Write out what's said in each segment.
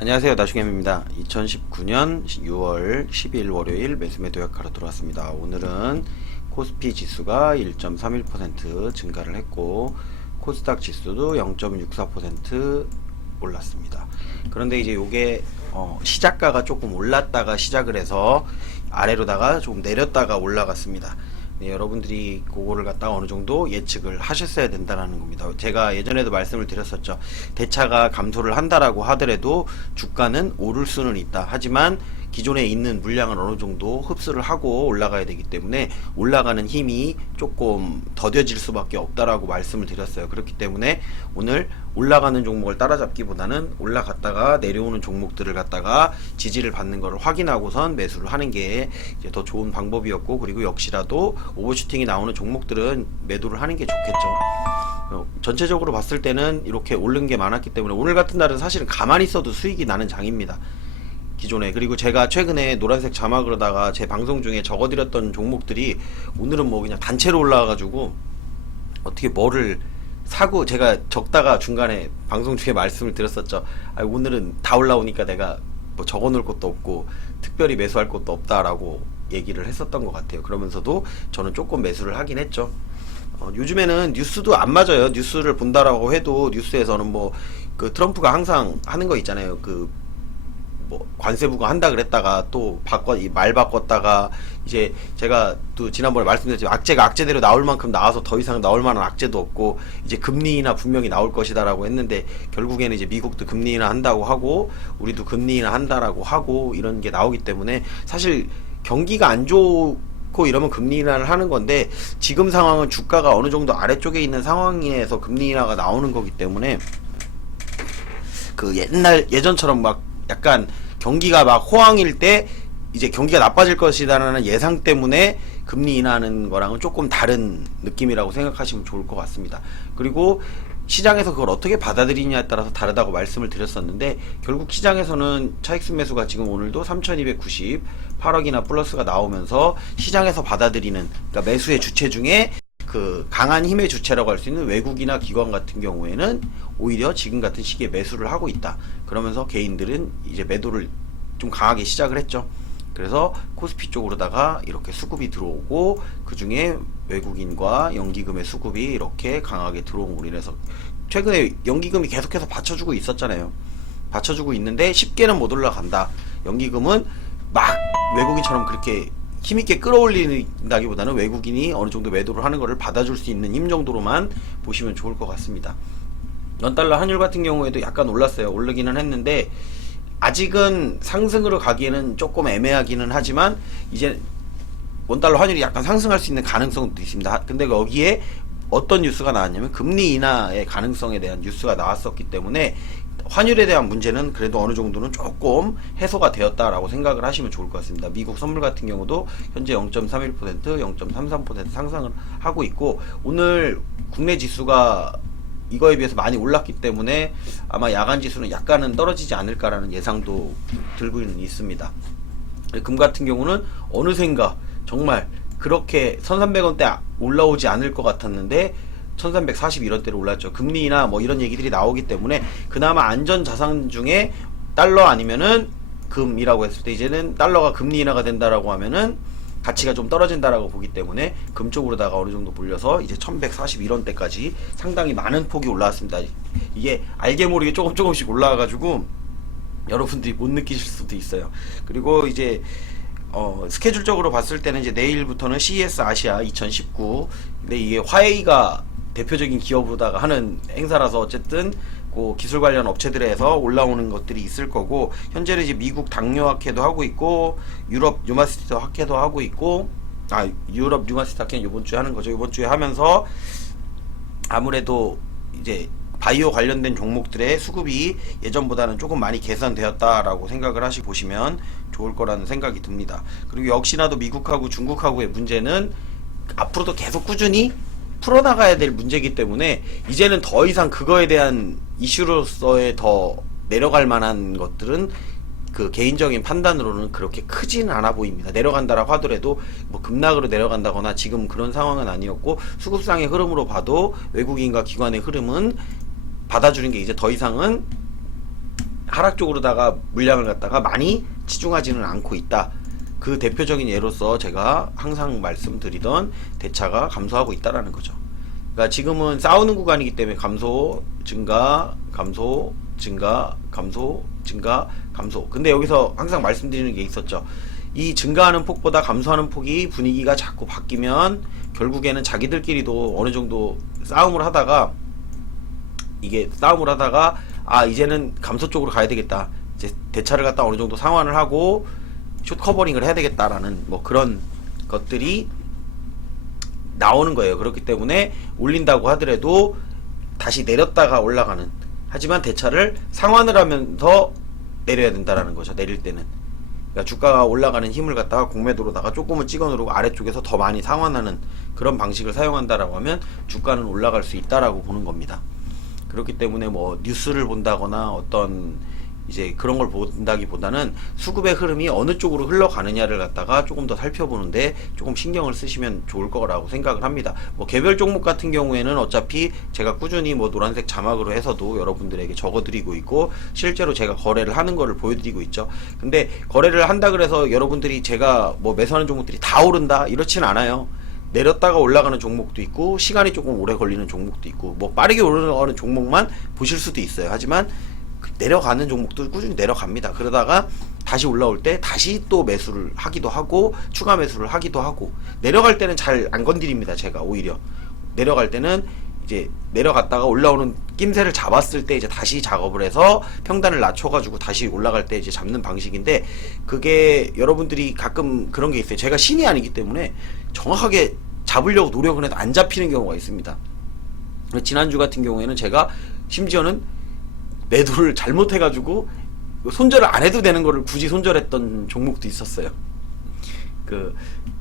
안녕하세요. 나중엠입니다. 2019년 6월 10일 월요일 매수매 도 약하러 들어왔습니다. 오늘은 코스피 지수가 1.31% 증가를 했고 코스닥 지수도 0.64% 올랐습니다. 그런데 이제 요게 어, 시작가가 조금 올랐다가 시작을 해서 아래로다가 조금 내렸다가 올라갔습니다 네, 여러분들이 그거를 갖다가 어느 정도 예측을 하셨어야 된다는 겁니다. 제가 예전에도 말씀을 드렸었죠. 대차가 감소를 한다라고 하더라도 주가는 오를 수는 있다. 하지만 기존에 있는 물량을 어느 정도 흡수를 하고 올라가야 되기 때문에 올라가는 힘이 조금 더뎌질 수밖에 없다라고 말씀을 드렸어요. 그렇기 때문에 오늘 올라가는 종목을 따라잡기보다는 올라갔다가 내려오는 종목들을 갖다가 지지를 받는 것을 확인하고선 매수를 하는 게 이제 더 좋은 방법이었고 그리고 역시라도 오버슈팅이 나오는 종목들은 매도를 하는 게 좋겠죠. 어, 전체적으로 봤을 때는 이렇게 오른 게 많았기 때문에 오늘 같은 날은 사실은 가만히 있어도 수익이 나는 장입니다. 기존에 그리고 제가 최근에 노란색 자막으로다가 제 방송 중에 적어드렸던 종목들이 오늘은 뭐 그냥 단체로 올라와가지고 어떻게 뭐를 사고 제가 적다가 중간에 방송 중에 말씀을 드렸었죠. 아, 오늘은 다 올라오니까 내가 뭐 적어놓을 것도 없고 특별히 매수할 것도 없다라고 얘기를 했었던 것 같아요. 그러면서도 저는 조금 매수를 하긴 했죠. 어, 요즘에는 뉴스도 안 맞아요. 뉴스를 본다라고 해도 뉴스에서는 뭐 그 트럼프가 항상 하는 거 있잖아요. 그 뭐 관세부가 한다 그랬다가 또 바꿔 이 말 바꿨다가 이제 제가 또 지난번에 말씀드렸지만 악재가 악재대로 나올 만큼 나와서 더 이상 나올 만한 악재도 없고 이제 금리 인하 분명히 나올 것이다라고 했는데 결국에는 이제 미국도 금리 인하 한다고 하고 우리도 금리 인하 한다라고 하고 이런 게 나오기 때문에 사실 경기가 안 좋고 이러면 금리 인하를 하는 건데 지금 상황은 주가가 어느 정도 아래쪽에 있는 상황에서 금리 인하가 나오는 거기 때문에 그 옛날 예전처럼 막 약간 경기가 막 호황일 때 이제 경기가 나빠질 것이다라는 예상 때문에 금리 인하하는 거랑은 조금 다른 느낌이라고 생각하시면 좋을 것 같습니다. 그리고 시장에서 그걸 어떻게 받아들이냐에 따라서 다르다고 말씀을 드렸었는데 결국 시장에서는 차익순 매수가 지금 오늘도 3,290 8억이나 플러스가 나오면서 시장에서 받아들이는 그러니까 매수의 주체 중에 그 강한 힘의 주체라고 할 수 있는 외국이나 기관 같은 경우에는 오히려 지금 같은 시기에 매수를 하고 있다. 그러면서 개인들은 이제 매도를 좀 강하게 시작을 했죠. 그래서 코스피 쪽으로다가 이렇게 수급이 들어오고 그 중에 외국인과 연기금의 수급이 이렇게 강하게 들어온 이래서 최근에 연기금이 계속해서 받쳐주고 있었잖아요. 받쳐주고 있는데 쉽게는 못 올라간다. 연기금은 막 외국인처럼 그렇게 힘있게 끌어올린다기보다는 외국인이 어느 정도 매도를 하는 것을 받아줄 수 있는 힘 정도로만 보시면 좋을 것 같습니다. 연달러 환율 같은 경우에도 약간 올랐어요. 오르기는 했는데 아직은 상승으로 가기에는 조금 애매하기는 하지만 이제 원달러 환율이 약간 상승할 수 있는 가능성도 있습니다. 근데 거기에 어떤 뉴스가 나왔냐면 금리 인하의 가능성에 대한 뉴스가 나왔었기 때문에 환율에 대한 문제는 그래도 어느 정도는 조금 해소가 되었다라고 생각을 하시면 좋을 것 같습니다. 미국 선물 같은 경우도 현재 0.31%, 0.33% 상승을 하고 있고 오늘 국내 지수가 이거에 비해서 많이 올랐기 때문에 아마 야간 지수는 약간은 떨어지지 않을까라는 예상도 들고는 있습니다. 금 같은 경우는 어느샌가 정말 그렇게 1300원대 올라오지 않을 것 같았는데 1341원대로 올랐죠. 금리나 뭐 이런 얘기들이 나오기 때문에 그나마 안전 자산 중에 달러 아니면은 금이라고 했을 때 이제는 달러가 금리 인하가 된다라고 하면은 가치가 좀 떨어진다라고 보기 때문에 금 쪽으로다가 어느 정도 몰려서 이제 1141원대까지 상당히 많은 폭이 올라왔습니다. 이게 알게 모르게 조금 조금씩 올라와가지고 여러분들이 못 느끼실 수도 있어요. 그리고 이제 어, 스케줄적으로 봤을 때는 이제 내일부터는 CES 아시아 2019 근데 이게 화웨이가 대표적인 기업으로다가 하는 행사라서 어쨌든 그 기술 관련 업체들에서 올라오는 것들이 있을 거고 현재는 이제 미국 당뇨 학회도 하고 있고 유럽 유마시티 학회도 하고 있고 아 유럽 유마시티 학회는 이번 주에 하는 거죠 이번 주에 하면서 아무래도 이제 바이오 관련된 종목들의 수급이 예전보다는 조금 많이 개선되었다라고 생각을 하시 보시면 좋을 거라는 생각이 듭니다. 그리고 역시나도 미국하고 중국하고의 문제는 앞으로도 계속 꾸준히 풀어나가야 될 문제이기 때문에 이제는 더 이상 그거에 대한 이슈로서의 더 내려갈 만한 것들은 그 개인적인 판단으로는 그렇게 크지는 않아 보입니다. 내려간다라고 하더라도 뭐 급락으로 내려간다거나 지금 그런 상황은 아니었고 수급상의 흐름으로 봐도 외국인과 기관의 흐름은 받아주는 게 이제 더 이상은 하락 쪽으로다가 물량을 갖다가 많이 치중하지는 않고 있다. 그 대표적인 예로서 제가 항상 말씀드리던 대차가 감소하고 있다라는 거죠. 그러니까 지금은 싸우는 구간이기 때문에 감소, 증가, 감소, 증가, 감소, 증가, 감소. 근데 여기서 항상 말씀드리는 게 있었죠. 이 증가하는 폭보다 감소하는 폭이 분위기가 자꾸 바뀌면 결국에는 자기들끼리도 어느 정도 싸움을 하다가 이게 싸움을 하다가 아 이제는 감소 쪽으로 가야 되겠다. 이제 대차를 갖다 어느 정도 상환을 하고 숏 커버링을 해야 되겠다라는 뭐 그런 것들이 나오는 거예요. 그렇기 때문에 올린다고 하더라도 다시 내렸다가 올라가는 하지만 대차를 상환을 하면서 내려야 된다라는 거죠. 내릴 때는. 그러니까 주가가 올라가는 힘을 갖다가 공매도로다가 조금은 찍어 누르고 아래쪽에서 더 많이 상환하는 그런 방식을 사용한다라고 하면 주가는 올라갈 수 있다라고 보는 겁니다. 그렇기 때문에 뭐 뉴스를 본다거나 어떤 이제 그런 걸 본다기보다는 수급의 흐름이 어느 쪽으로 흘러가느냐를 갖다가 조금 더 살펴보는데 조금 신경을 쓰시면 좋을 거라고 생각을 합니다. 뭐 개별 종목 같은 경우에는 어차피 제가 꾸준히 뭐 노란색 자막으로 해서도 여러분들에게 적어드리고 있고 실제로 제가 거래를 하는 거를 보여드리고 있죠. 근데 거래를 한다 그래서 여러분들이 제가 뭐 매수하는 종목들이 다 오른다 이렇진 않아요. 내렸다가 올라가는 종목도 있고 시간이 조금 오래 걸리는 종목도 있고 뭐 빠르게 올라가는 종목만 보실 수도 있어요. 하지만 그 내려가는 종목도 꾸준히 내려갑니다. 그러다가 다시 올라올 때 다시 또 매수를 하기도 하고 추가 매수를 하기도 하고 내려갈 때는 잘 안 건드립니다. 제가 오히려 내려갈 때는 이제 내려갔다가 올라오는 낌새를 잡았을 때 이제 다시 작업을 해서 평단을 낮춰가지고 다시 올라갈 때 이제 잡는 방식인데 그게 여러분들이 가끔 그런 게 있어요. 제가 신이 아니기 때문에 정확하게 잡으려고 노력을 해도 안 잡히는 경우가 있습니다. 지난주 같은 경우에는 제가 심지어는 매도를 잘못해가지고 손절을 안 해도 되는 거를 굳이 손절했던 종목도 있었어요. 그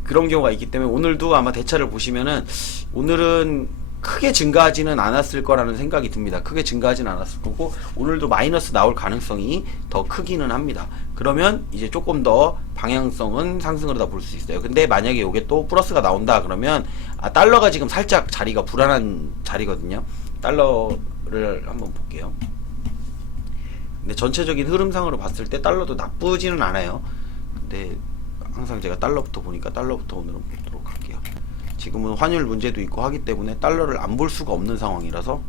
그런 경우가 있기 때문에 오늘도 아마 대차를 보시면은 오늘은 크게 증가하지는 않았을 거라는 생각이 듭니다. 크게 증가하지는 않았을 거고 오늘도 마이너스 나올 가능성이 더 크기는 합니다. 그러면 이제 조금 더 방향성은 상승으로 다 볼 수 있어요. 근데 만약에 이게 또 플러스가 나온다 그러면 아, 달러가 지금 살짝 자리가 불안한 자리거든요. 달러를 한번 볼게요. 근데 전체적인 흐름상으로 봤을 때 달러도 나쁘지는 않아요. 근데 항상 제가 달러부터 보니까 달러부터 오늘은 보도록 할게요. 지금은 환율 문제도 있고 하기 때문에 달러를 안 볼 수가 없는 상황이라서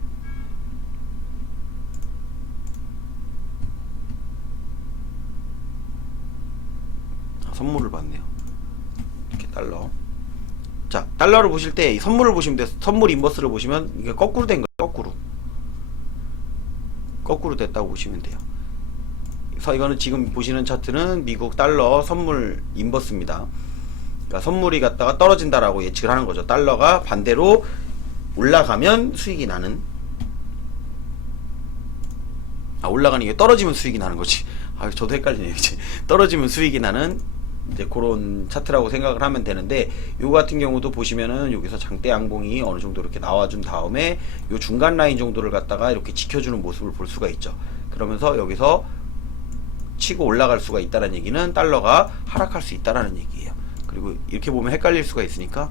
아, 선물을 받네요. 이렇게 달러. 자, 달러를 보실 때이 선물을 보시면 돼요. 선물 인버스를 보시면 이게 거꾸로 된 거예요. 됐다고 보시면 돼요. 그래서 이거는 지금 보시는 차트는 미국 달러 선물 인버스입니다. 그러니까 선물이 갔다가 떨어진다라고 예측을 하는 거죠. 달러가 반대로 올라가면 수익이 나는 아 올라가는 게 떨어지면 수익이 나는 거지. 아 저도 헷갈리네요. 이제 떨어지면 수익이 나는 이제 그런 차트라고 생각을 하면 되는데 요 같은 경우도 보시면은 여기서 장대 양봉이 어느 정도 이렇게 나와준 다음에 요 중간 라인 정도를 갖다가 이렇게 지켜주는 모습을 볼 수가 있죠. 그러면서 여기서 치고 올라갈 수가 있다는 얘기는 달러가 하락할 수 있다라는 얘기예요. 그리고 이렇게 보면 헷갈릴 수가 있으니까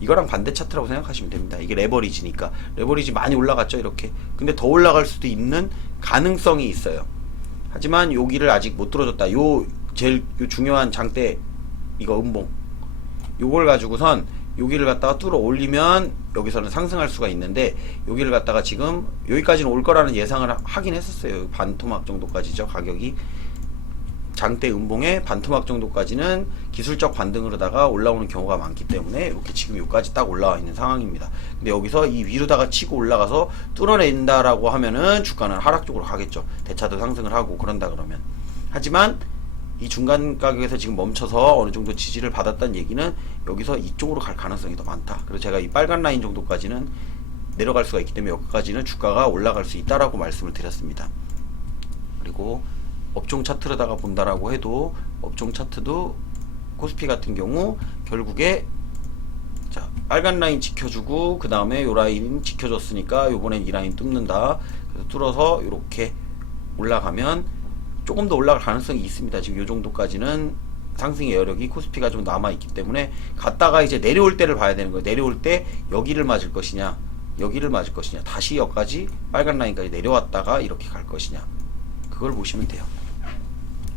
이거랑 반대 차트라고 생각하시면 됩니다. 이게 레버리지니까 레버리지 많이 올라갔죠 이렇게. 근데 더 올라갈 수도 있는 가능성이 있어요. 하지만 여기를 아직 못 뚫어줬다. 요 제일 요 중요한 장대 이거 음봉 요걸 가지고선 여기를 갖다가 뚫어 올리면 여기서는 상승할 수가 있는데 여기를 갖다가 지금 여기까지는 올 거라는 예상을 하- 하긴 했었어요. 반토막 정도까지죠 가격이 장대 음봉의 반토막 정도까지는 기술적 반등으로다가 올라오는 경우가 많기 때문에 이렇게 지금 여기까지 딱 올라와 있는 상황입니다. 근데 여기서 이 위로다가 치고 올라가서 뚫어낸다라고 하면은 주가는 하락 쪽으로 가겠죠. 대차도 상승을 하고 그런다 그러면. 하지만 이 중간 가격에서 지금 멈춰서 어느 정도 지지를 받았다는 얘기는 여기서 이쪽으로 갈 가능성이 더 많다. 그래서 제가 이 빨간 라인 정도까지는 내려갈 수가 있기 때문에 여기까지는 주가가 올라갈 수 있다라고 말씀을 드렸습니다. 그리고 업종 차트로다가 본다라고 해도 업종 차트도 코스피 같은 경우 결국에 자 빨간 라인 지켜주고 그 다음에 요 라인 지켜줬으니까 요번엔 이 라인 뚫는다 그래서 뚫어서 이렇게 올라가면 조금 더 올라갈 가능성이 있습니다 지금 요 정도까지는 상승의 여력이 코스피가 좀 남아있기 때문에 갔다가 이제 내려올 때를 봐야 되는 거예요 내려올 때 여기를 맞을 것이냐 여기를 맞을 것이냐 다시 여기까지 빨간 라인까지 내려왔다가 이렇게 갈 것이냐 그걸 보시면 돼요.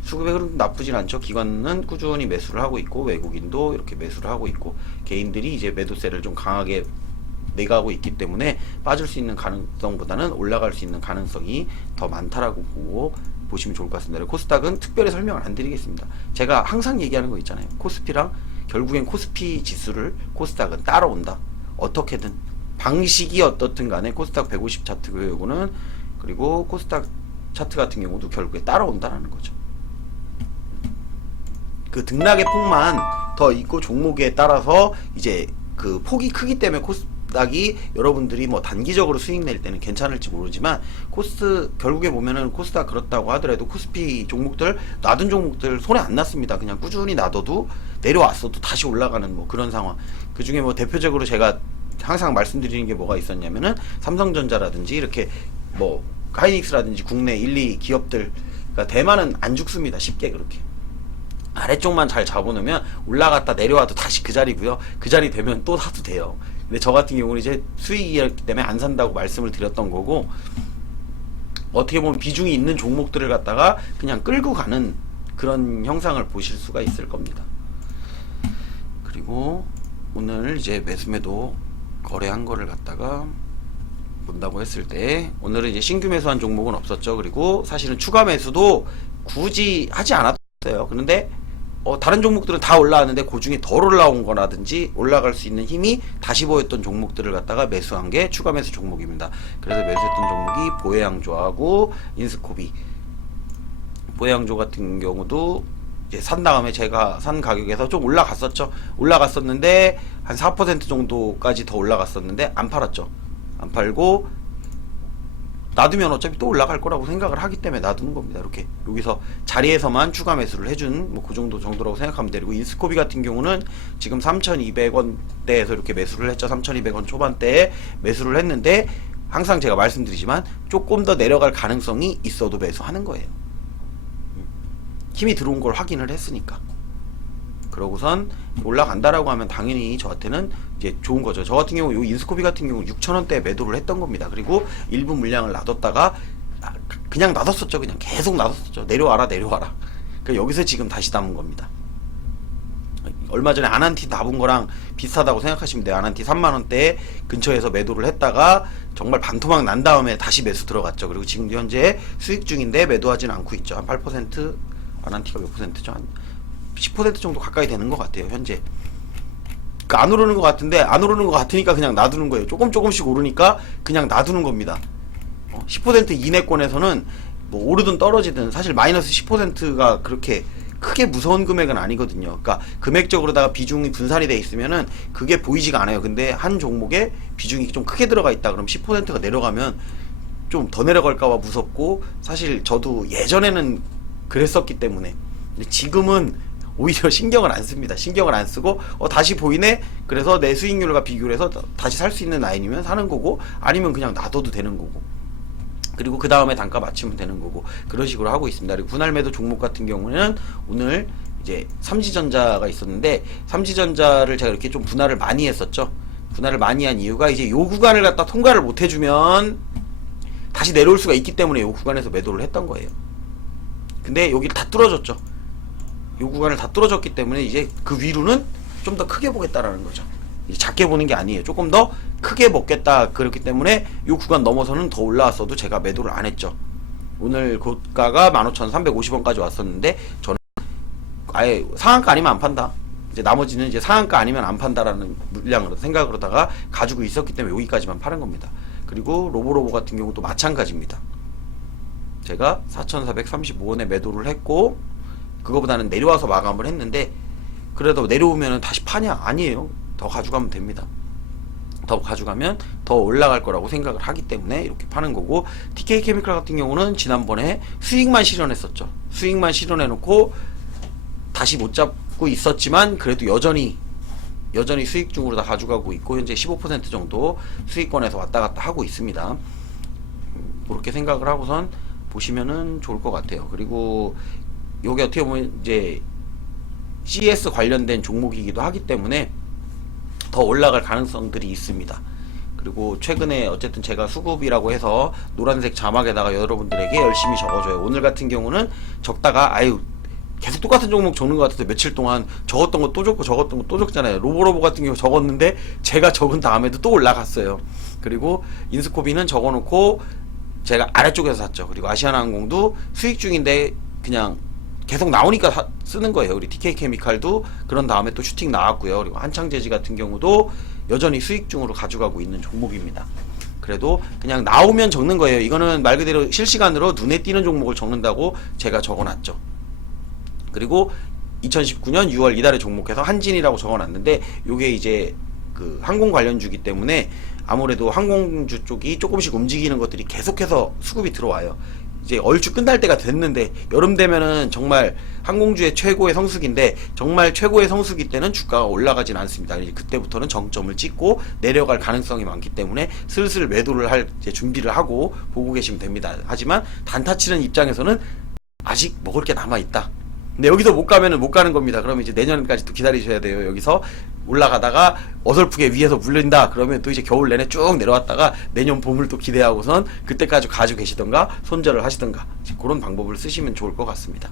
수급의 흐름 나쁘진 않죠. 기관은 꾸준히 매수를 하고 있고 외국인도 이렇게 매수를 하고 있고 개인들이 이제 매도세를 좀 강하게 내가고 있기 때문에 빠질 수 있는 가능성보다는 올라갈 수 있는 가능성이 더 많다라고 보고 보시면 좋을 것 같습니다. 코스닥은 특별히 설명을 안 드리겠습니다. 제가 항상 얘기하는 거 있잖아요. 코스피랑 결국엔 코스피 지수를 코스닥은 따라온다. 어떻게든 방식이 어떻든 간에 코스닥 150 차트 경우는 그리고 코스닥 차트 같은 경우도 결국에 따라온다라는 거죠. 그 등락의 폭만 더 있고 종목에 따라서 이제 그 폭이 크기 때문에 코스 닥이 여러분들이 뭐 단기적으로 수익 낼 때는 괜찮을지 모르지만 코스 결국에 보면은 코스닥 그렇다고 하더라도 코스피 종목들 놔둔 종목들 손에 안 났습니다. 그냥 꾸준히 놔둬도 내려왔어도 다시 올라가는 뭐 그런 상황. 그 중에 뭐 대표적으로 제가 항상 말씀드리는 게 뭐가 있었냐면은 삼성전자라든지 이렇게 뭐 하이닉스라든지 국내 1, 2 기업들 그러니까 대만은 안 죽습니다. 쉽게 그렇게. 아래쪽만 잘 잡아놓으면 올라갔다 내려와도 다시 그 자리고요. 그 자리 되면 또 사도 돼요. 근데 저 같은 경우는 이제 수익이었기 때문에 안 산다고 말씀을 드렸던 거고 어떻게 보면 비중이 있는 종목들을 갖다가 그냥 끌고 가는 그런 형상을 보실 수가 있을 겁니다. 그리고 오늘 이제 매수매도 거래한 거를 갖다가 본다고 했을 때 오늘은 이제 신규 매수한 종목은 없었죠. 그리고 사실은 추가 매수도 굳이 하지 않았어요. 그런데 어, 다른 종목들은 다 올라왔는데 그 중에 덜 올라온 거라든지 올라갈 수 있는 힘이 다시 보였던 종목들을 갖다가 매수한 게 추가 매수 종목입니다. 그래서 매수했던 종목이 보해양조하고 인스코비. 보해양조 같은 경우도 이제 산 다음에 제가 산 가격에서 좀 올라갔었죠. 올라갔었는데 한 4% 정도까지 더 올라갔었는데 안 팔았죠. 안 팔고 놔두면 어차피 또 올라갈 거라고 생각을 하기 때문에 놔두는 겁니다. 이렇게 여기서 자리에서만 추가 매수를 해준 뭐 그 정도 정도라고 생각하면 되고 인스코비 같은 경우는 지금 3,200원대에서 이렇게 매수를 했죠. 3,200원 초반대에 매수를 했는데 항상 제가 말씀드리지만 조금 더 내려갈 가능성이 있어도 매수하는 거예요. 음. 힘이 들어온 걸 확인을 했으니까. 그러고선 올라간다라고 하면 당연히 저한테는 이제 좋은 거죠. 저 같은 경우 요 인스코비 같은 경우 6,000원대 매도를 했던 겁니다. 그리고 일부 물량을 놔뒀다가 아, 그냥 놔뒀었죠. 그냥 계속 놔뒀었죠. 내려와라 내려와라. 그러니까 여기서 지금 다시 담은 겁니다. 얼마 전에 아난티 놔본 거랑 비슷하다고 생각하시면 돼요. 아난티 3만 원대 근처에서 매도를 했다가 정말 반토막 난 다음에 다시 매수 들어갔죠. 그리고 지금 현재 수익 중인데 매도하진 않고 있죠. 한 8% 아난티가 몇 퍼센트죠? 한 10% 정도 가까이 되는 것 같아요. 현재. 그러니까 안 오르는 것 같은데 안 오르는 것 같으니까 그냥 놔두는 거예요. 조금 조금씩 오르니까 그냥 놔두는 겁니다. 어, 10% 이내권에서는 뭐 오르든 떨어지든 사실 마이너스 10%가 그렇게 크게 무서운 금액은 아니거든요. 그러니까 금액적으로다가 비중이 분산이 돼 있으면은 그게 보이지가 않아요. 근데 한 종목에 비중이 좀 크게 들어가 있다 그럼 10%가 내려가면 좀 더 내려갈까봐 무섭고 사실 저도 예전에는 그랬었기 때문에 지금은 오히려 신경을 안 씁니다. 신경을 안 쓰고 어 다시 보이네. 그래서 내 수익률과 비교를 해서 다시 살 수 있는 라인이면 사는 거고 아니면 그냥 놔둬도 되는 거고. 그리고 그 다음에 단가 맞추면 되는 거고 그런 식으로 하고 있습니다. 그리고 분할 매도 종목 같은 경우는 오늘 이제 삼지전자가 있었는데 삼지전자를 제가 이렇게 좀 분할을 많이 했었죠. 분할을 많이 한 이유가 이제 요 구간을 갖다 통과를 못 해주면 다시 내려올 수가 있기 때문에 요 구간에서 매도를 했던 거예요. 근데 여기 다 뚫어졌죠. 요 구간을 다 뚫어졌기 때문에 이제 그 위로는 좀 더 크게 보겠다라는 거죠. 작게 보는 게 아니에요. 조금 더 크게 먹겠다. 그렇기 때문에 요 구간 넘어서는 더 올라왔어도 제가 매도를 안 했죠. 오늘 고가가 15,350원까지 왔었는데 저는 아예 상한가 아니면 안 판다. 이제 나머지는 이제 상한가 아니면 안 판다라는 물량으로 생각으로다가 가지고 있었기 때문에 여기까지만 파는 겁니다. 그리고 로보로보 같은 경우도 마찬가지입니다. 제가 4,435원에 매도를 했고 그거보다는 내려와서 마감을 했는데 그래도 내려오면 다시 파냐? 아니에요. 더 가져가면 됩니다. 더 가져가면 더 올라갈 거라고 생각을 하기 때문에 이렇게 파는 거고 TK 케미칼 같은 경우는 지난번에 수익만 실현했었죠. 수익만 실현해 놓고 다시 못 잡고 있었지만 그래도 여전히 여전히 수익 중으로 다 가져가고 있고 현재 15% 정도 수익권에서 왔다 갔다 하고 있습니다. 음, 그렇게 생각을 하고선 보시면은 좋을 것 같아요. 그리고 요게 어떻게 보면 이제 CS 관련된 종목이기도 하기 때문에 더 올라갈 가능성들이 있습니다. 그리고 최근에 어쨌든 제가 수급이라고 해서 노란색 자막에다가 여러분들에게 열심히 적어줘요. 오늘 같은 경우는 적다가 아유 계속 똑같은 종목 적는 것 같아서 며칠 동안 적었던 거 또 적고 적었던 거 또 적잖아요. 로보로보 같은 경우 적었는데 제가 적은 다음에도 또 올라갔어요. 그리고 인스코비는 적어놓고 제가 아래쪽에서 샀죠. 그리고 아시아나항공도 수익 중인데 그냥 계속 나오니까 사- 쓰는 거예요. 우리 TK 케미칼도 그런 다음에 또 슈팅 나왔고요. 그리고 한창제지 같은 경우도 여전히 수익 중으로 가져가고 있는 종목입니다. 그래도 그냥 나오면 적는 거예요. 이거는 말 그대로 실시간으로 눈에 띄는 종목을 적는다고 제가 적어놨죠. 그리고 2019년 6월 이달에 종목해서 한진이라고 적어놨는데 요게 이제 그 항공 관련주기 때문에 아무래도 항공주 쪽이 조금씩 움직이는 것들이 계속해서 수급이 들어와요. 이제 얼추 끝날 때가 됐는데 여름 되면은 정말 항공주의 최고의 성수기인데 정말 최고의 성수기 때는 주가가 올라가진 않습니다. 그때부터는 정점을 찍고 내려갈 가능성이 많기 때문에 슬슬 매도를 할 준비를 하고 보고 계시면 됩니다. 하지만 단타 치는 입장에서는 아직 먹을 게 남아 있다. 근데 여기서 못 가면은 못 가는 겁니다. 그러면 이제 내년까지 또 기다리셔야 돼요. 여기서 올라가다가 어설프게 위에서 물린다. 그러면 또 이제 겨울 내내 쭉 내려왔다가 내년 봄을 또 기대하고선 그때까지 가지고 계시던가 손절을 하시던가 그런 방법을 쓰시면 좋을 것 같습니다.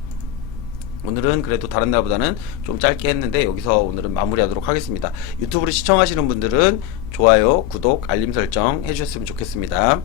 오늘은 그래도 다른 날보다는 좀 짧게 했는데 여기서 오늘은 마무리하도록 하겠습니다. 유튜브를 시청하시는 분들은 좋아요, 구독, 알림 설정 해주셨으면 좋겠습니다.